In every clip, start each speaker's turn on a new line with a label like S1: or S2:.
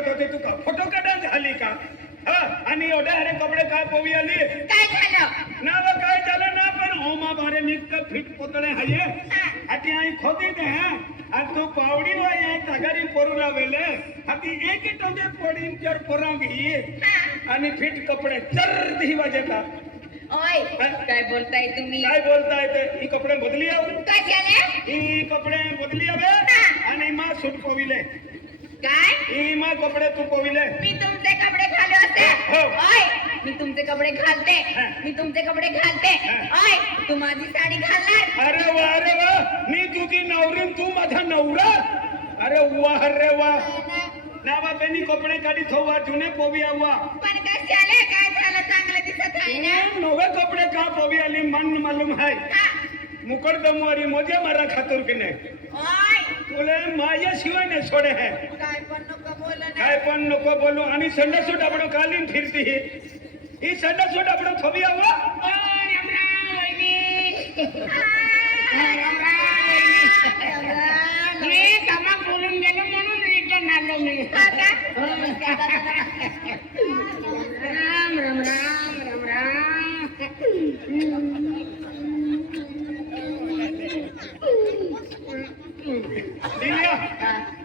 S1: करत होती
S2: तू का फोटो काढा झाली का? हा आणि एवढे अरे कपडे काय पोवी आली?
S1: काय झालं?
S2: ना व काय झालं ना पण होमा बारे निक फिट पुतळे हाये. आती आई खोदी दे हा. आणि तू पावडी वाय आहे तगारी पोरू लावेले. हाती एक टोंगे पडीन चर पोरांगी आणि फिट कपडे चर दी वाजेता
S1: ओय काय बोलताय तुम्ही?
S2: काय बोलताय ते? ही कपडे बदली आव
S1: काय झालं
S2: ही कपडे बदली आवे. आणि मा सूट पोविले
S1: काय?
S2: ही मा कपडे तू पोविले
S1: मी तुमचे कपडे घालू असे?
S2: हो.
S1: ओय मी तुमचे कपडे घालते.
S2: हा.
S1: मी तुमचे कपडे घालते.
S2: हा.
S1: ओय तू माझी साडी घालणार?
S2: अरे वा अरे वा. मी तुझी नवरी न तू माझा नवरा? अरे वा अरे वा. ना बापेनी कपडे काढी थोवा जुने पोवी आवा.
S1: पण कशाले? काय झालं? चांगलं दिसत आहे ना?
S2: नवे कपडे का पोवी आली? मन मालूम है
S1: हा.
S2: मुकड़ दमवारी मजे मारा खातूर के नाही?
S1: ओय
S2: तुले माझ्या शिवाय नाही सोडे है
S1: काय पण नको बोलू ना
S2: काय पण नको बोलू आणि संडा सूट आपण कालीन फिरती ही ही संडा सूट आपण थोवी आवा
S3: मी कामा बोलून गेलो म्हणून रिटर्न आलो मी राम राम राम राम राम
S2: दिल्या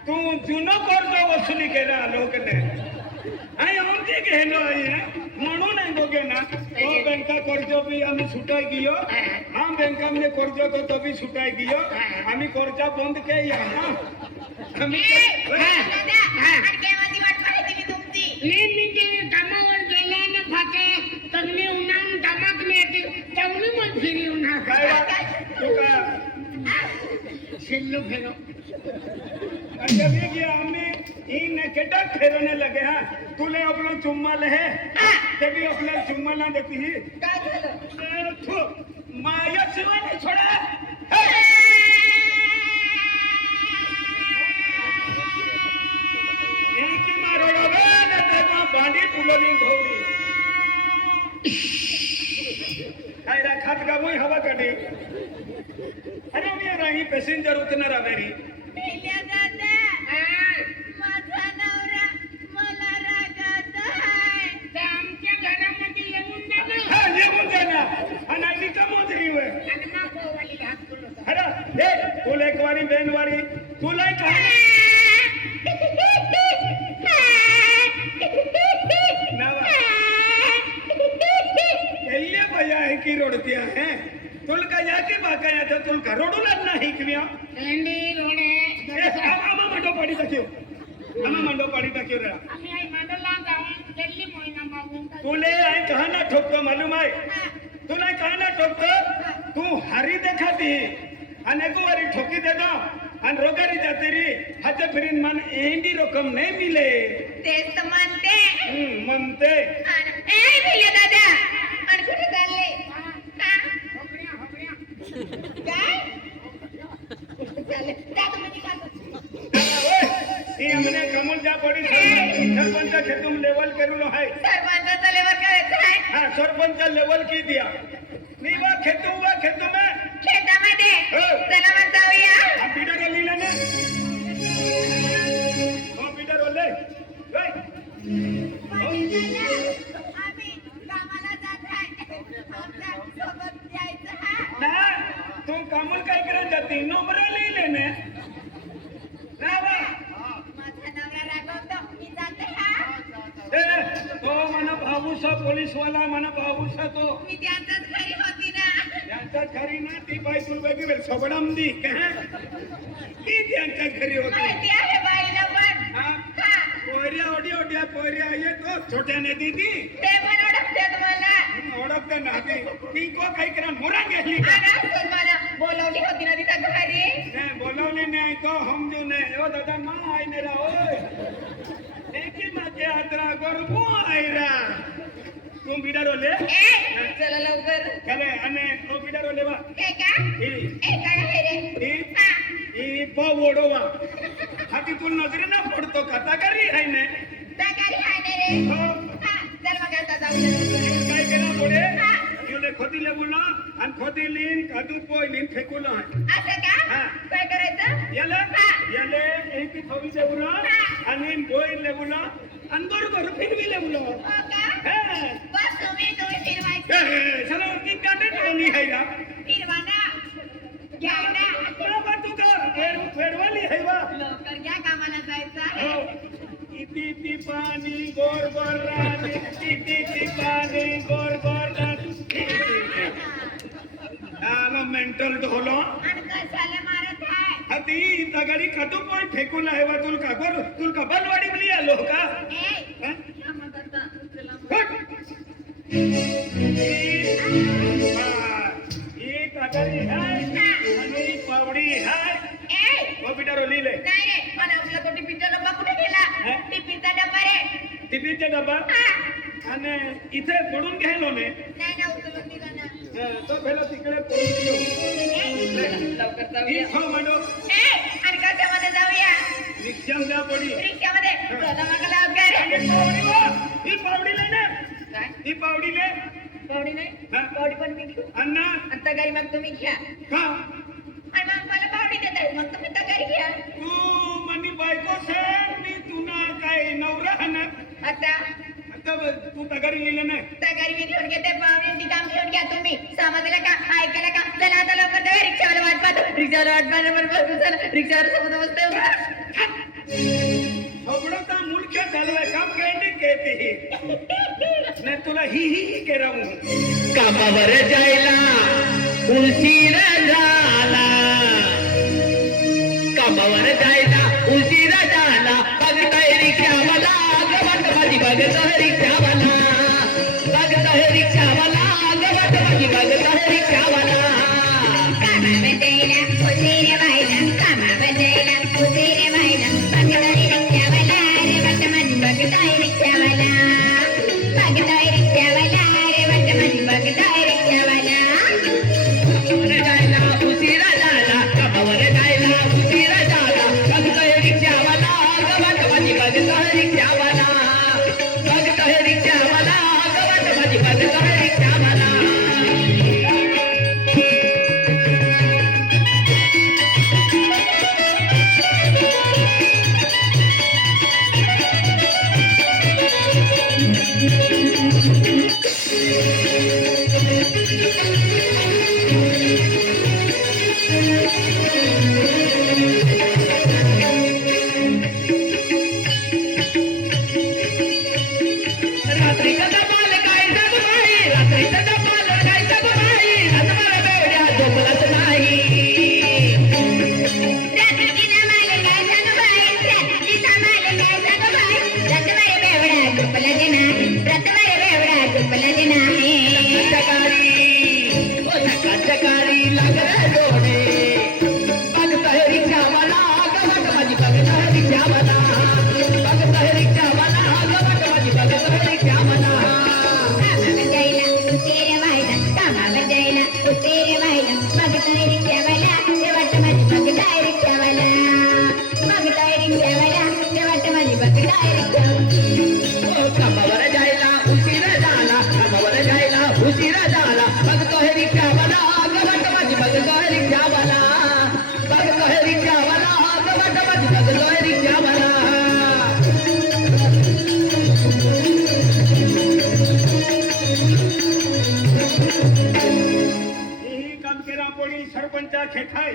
S2: तू जुनो कर्ज वसुली केला लोक ने आणि आमची घेलो आहे म्हणून आहे दोघे ना तो बँका कर्ज बी आम्ही सुटाय गियो हा बँका मध्ये कर्ज तो तो बी सुटाय गियो आम्ही कर्जा बंद केली हा. आम्ही
S3: कामावर गेल्यानं फाटे तर मी उन्हाळून कामात मी येते तेवढी मग फिरी उन्हा
S2: काय वा? तू का?
S3: शिल्लू फिरो
S2: अच्छा भी गया हमें इन केटा फेरने लगे हाँ. तूने अपना चुम्मा ले तभी अपना चुम्मा ना देती. ही
S1: काय झालं?
S2: थू, माया शिवाय छोडा भांडी फुलवली धोवली काय रा खात का मुई हवा काढी अरे मी बाका या तर तुल का रोडूलाच नाही किव्या
S3: भेंडी रोडे
S2: ए, आ- आमा मंडो पाडी टाक्यो आमा मंडो पाडी टाक्यो रे
S3: आम्ही आई मांडला जाऊन दिल्ली मोहिना मागून
S2: तुले आई कहा ना ठोकतो मालूम आहे तुला कहा ना ठोकतो तू हारी देखाती आणि एक वारी ठोकी देतो आणि रोगारी जाते रे हात फिरीन मन एंडी रक्कम नाही खेतुम लेवल करूलो है
S1: सरपंचाचं लेवर करायचं आहे.
S2: हाँ सरपंच लेवल की दिया. नहीं वा खेतू वा खेतू में.
S1: शेतामध्ये
S2: हो.
S1: चला मग जाऊया.
S2: हम पीटर वाली लेने हो पीटर वाले. ओए,
S1: आम्ही कामाला जात आहे आमच्यासोबत यायचं हा
S2: ना तू कमल काय करत जाती नंबर ले लेने ना वा
S1: माझा नवरा रागवतो मी जाते हा
S2: ए तो मना भाऊसा पोलीस वाला मना भाऊसा तो
S1: मी त्यांच्याच घरी होती ना
S2: त्यांच्या घरी ती बाई तुला बघी सबडम दी का ती त्यांच्या घरी होती पोहऱ्या ओढी ओढ्या पोहऱ्या येतो छोट्याने दीदी
S1: ते
S2: ओळखते ना ती ती को काही करा मुरा
S1: मला बोलवली होती ना तिथं घरी
S2: नाही बोलवली नाही तो हमजू नाही ओ दादा मा आई ने ओय देखी माझे आदरा गरबू आईरा तू बिडार ओले
S1: ए चला लवकर.
S2: चले आणि तो बिडार ओले बा?
S1: हे का?
S2: ही
S1: ए काय आहे रे?
S2: ही.
S1: हा
S2: ही पाव ओढोवा हा ती तुला नजरे ना पडतो कथा करी आहे ने?
S1: त्या घरी आहे ना रे?
S2: हो.
S1: हा चल मग आता जाऊया
S2: काय केला पुढे?
S1: हा.
S2: तुले खोतीले बोललो आणि खोदी लिन कादू पोय लिन फेकून आहे
S1: असं का?
S2: हा.
S1: काय करायचं?
S2: याला?
S1: हा.
S2: याले एक थोडी लेवलं
S1: हा.
S2: आणि बोय लेवलं आणि बरोबर फिरवी
S1: हे,
S2: चला ती गाठी ठेवली आहे का बाबा तू का फेड फेडवाली आहे बा?
S1: लवकर घ्या कामाला जायचं
S2: हो. ती पाणी गोर गोर राणी. ती पाणी गोर गोर राणी. मेंटल ढोलो
S1: आणि
S2: अति तगडी कदू पण फेकून आहे बलवाडी बली आलो का
S1: ए
S2: हं?
S1: थांबा आता. चला.
S2: हट. ही तगडी आहे आणि पावडी
S1: ए
S2: हो बेटा रोलीले
S1: नाही रे पण आपला तो टिफिनचा डब्बा कुठे गेला? टिफिनचा डब्बा रे
S2: टिफिनचा डबा
S1: हा.
S2: आणि इथे पडून घ्यायलो ने
S1: नाही ना उचलून निघा ना
S2: हं, तो पहिला तिकडे पडून गेलो
S1: ए, लवकर जाऊया
S2: इथं म्हणो
S1: आणि कशामध्ये जाऊया
S2: रिक्षात जा पडी
S1: रिक्षामध्ये चला
S2: ही पावडी ना
S1: काय
S2: ही पावडी ले
S1: पावडी नाही पावडी पण मी घेऊ
S2: अण्णा
S1: आता गाई मग तुम्ही घ्या
S2: का
S1: आणि मग मला पावडी देत आहे मग तुम्ही तगारी घ्या
S2: तू मनी बायको सर मी तुना काय नवरा है ना
S1: आता
S2: ब- तू तगारी लिहिले ना
S1: तगारी मी घेऊन घेते. ती काम घेऊन घ्या तुम्ही. समजलं का ऐकलं का? चला आता लवकर जा रिक्षावाला वाट पाहतो. रिक्षावाला वाट पाहतो पण बसू चला रिक्षावर सोबत बसते
S2: थोबडता मुलक्या चालवाय काम कहते ही. मैं तुला ही ही ही कह रहा हूँ
S3: कामावर जायला उशीर झाला. कामावर जायला झाला बघताय रिक्षावाला गवत माझी बघताय रिक्षावाला बघताय
S2: सरपंचा खेठाय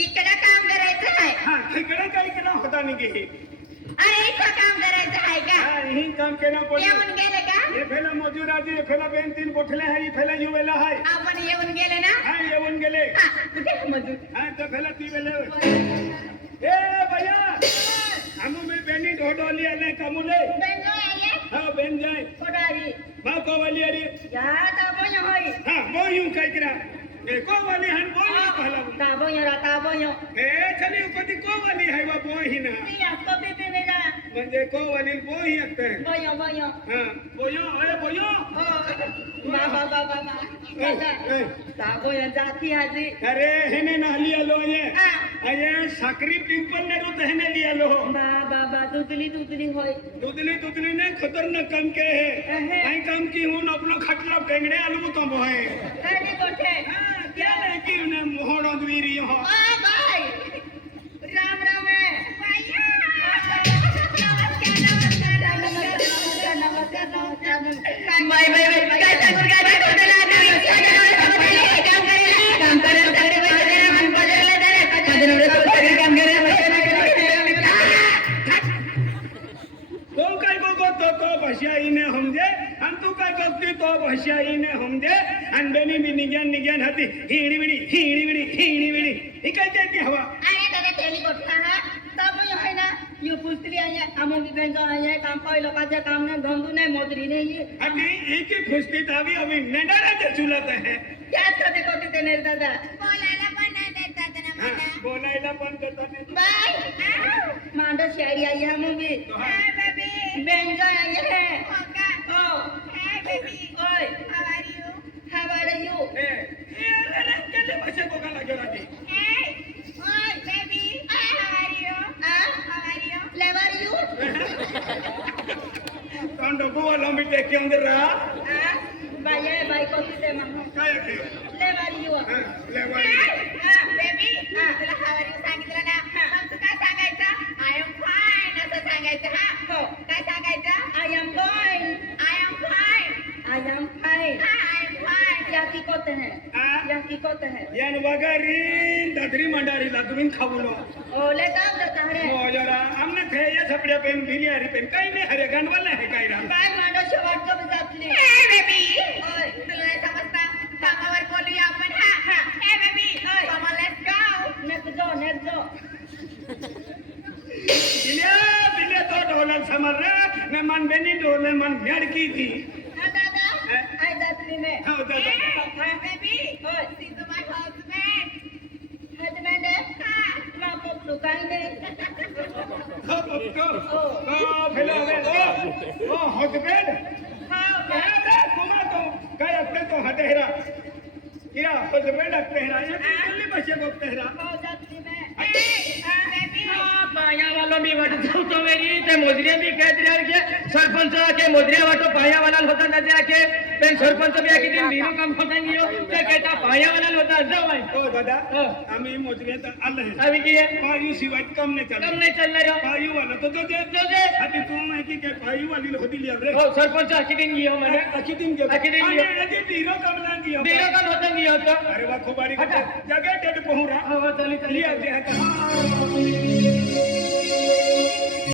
S1: इकडं काम करायचं आहे.
S2: हा खेकडे काही केला होता निघे हे
S1: अरे इथं काम करायचं आहे का?
S2: हा, ही काम केला कोणी?
S1: येऊन गेले का?
S2: हे फेला मजुराजी हे फेला बेन तीन गोठले आहे हे फेला युवेला आहे.
S1: आपण येऊन गेले ना?
S2: हा येऊन गेले.
S1: हा, कुठे आहे मजूर?
S2: हा तर फेला ती वेले. ए भैया! आमू में बेनी ढोडोली आले कामुले
S1: बेंगो आले
S2: हा बेन जाय
S1: कोडारी
S2: बा को वाली अरे
S1: या ताबोयो होई
S2: हा बो यूं काय करा? ए को वाली हन बो यूं कहला
S1: ताबोयो रा ताबोयो
S2: ए चली उपति को वाली है वो बो ही ना
S1: या तो पे पे मेरा
S2: म्हणजे को वडील बोही असते
S4: Boyo, boyo.
S2: हा बोयो अरे बोयो
S4: Oh, baba, baba, baba. Baba. Saboya jati haji.
S2: अरे हेने नाली आलो ये
S4: Ah.
S2: अये साखरी पिंपल ने रो तहने लिया लो
S4: Ba, baba, dudli, dudli hoy.
S2: दुधली दुधली ने खतरनाक काम के है
S4: अहे.
S2: आई काम की हूं अपनो खटला टेंगड़े आलू तो बोहे
S4: Hadi kote.
S2: को तो तो भाषा इने हमजे हम तू काय करती तो भाषा इने हमजे अंडनी भी निग्यान निग्यान हाती हिणी बिणी हिणी बिणी हिणी बिणी ही काय कहती हवा
S4: यो पुस्तरी आया आमों की बहन आया काम पाई लोकांचे काम ने गंदू ने मोदरी ने ये
S2: अभी एक ही फुसती तावी अभी नेडारा ते चुलत है
S4: क्या करते कोते ते नेर दादा?
S1: बोलायला पण नाही देतात ना
S2: हाँ,
S1: मला
S2: बोलायला पण देतात नाही.
S4: बाय मांडो शायरी है
S1: बेबी
S4: बेंजो आई है.
S1: का
S4: ओ
S1: Hey! Hi, baby! Hi, how are you? How are you? तुला सांगितलं ना? मग काय सांगायचं? I am fine असं सांगायचं, हा?
S4: हो
S1: काय सांगायचं?
S4: Um
S1: I am fine. हा, am fine.
S4: या की कोते है
S2: आ?
S4: या की कोते है
S2: यान वगारी दादरी मंडारीला तुम्ही खावलो
S4: ओले काम करता है
S2: हो जरा आमने थे या छपड्या पेन भिलियारी पेन काही नाही हरे गाणवाला आहे काय राम
S4: बाय मांडो शेवट को जातली
S1: Hey, baby!
S4: ओय
S1: तुला नाही समजतं? कामावर बोलूया आपण, हा?
S4: हा.
S1: Hey. Come on, let's go.
S4: नेक जो नेक जो
S2: बिल्या बिल्या तो ढोलन समर रे ने मन बेनी ढोले मन भेड़की थी काय रे तो अपने तो हटेरा क्या हस्बैंड अपने हेरा ये दिल्ली बसे को
S4: जातली में
S1: Hey, ah, baby!
S5: पाया वाला मी वाटत होतो मेरी ते मोजरे बी काय तरी आके सरपंच के मोजरे वाटो पाया वाला होता ना ते आके पण सरपंच बी आके दिन बिनो काम होता नियो ते कहता पाया वाला होता जाओ भाई
S2: ओ दादा
S5: हो.
S2: आम्ही मोजले तर आलं आहे
S5: अभी की है
S2: पायू शिवाय कम नाही
S5: कम
S2: चालत
S5: नहीं चलना रो
S2: पायू वाला तो तो दे
S5: जो जे
S2: आधी तू माहिती काय पायू वाली होती लिया रे
S5: हो सरपंच आके दिन गियो मैंने
S2: आखी दिन घेऊ
S5: आखी दिन घेऊ.
S2: आणि आधी बिरो कमला दियो
S5: बिनो काम होता नियो तो
S2: अरे वा खुबाडी जगे टेट पोहरा
S5: हो चली चली
S2: लिया जे है का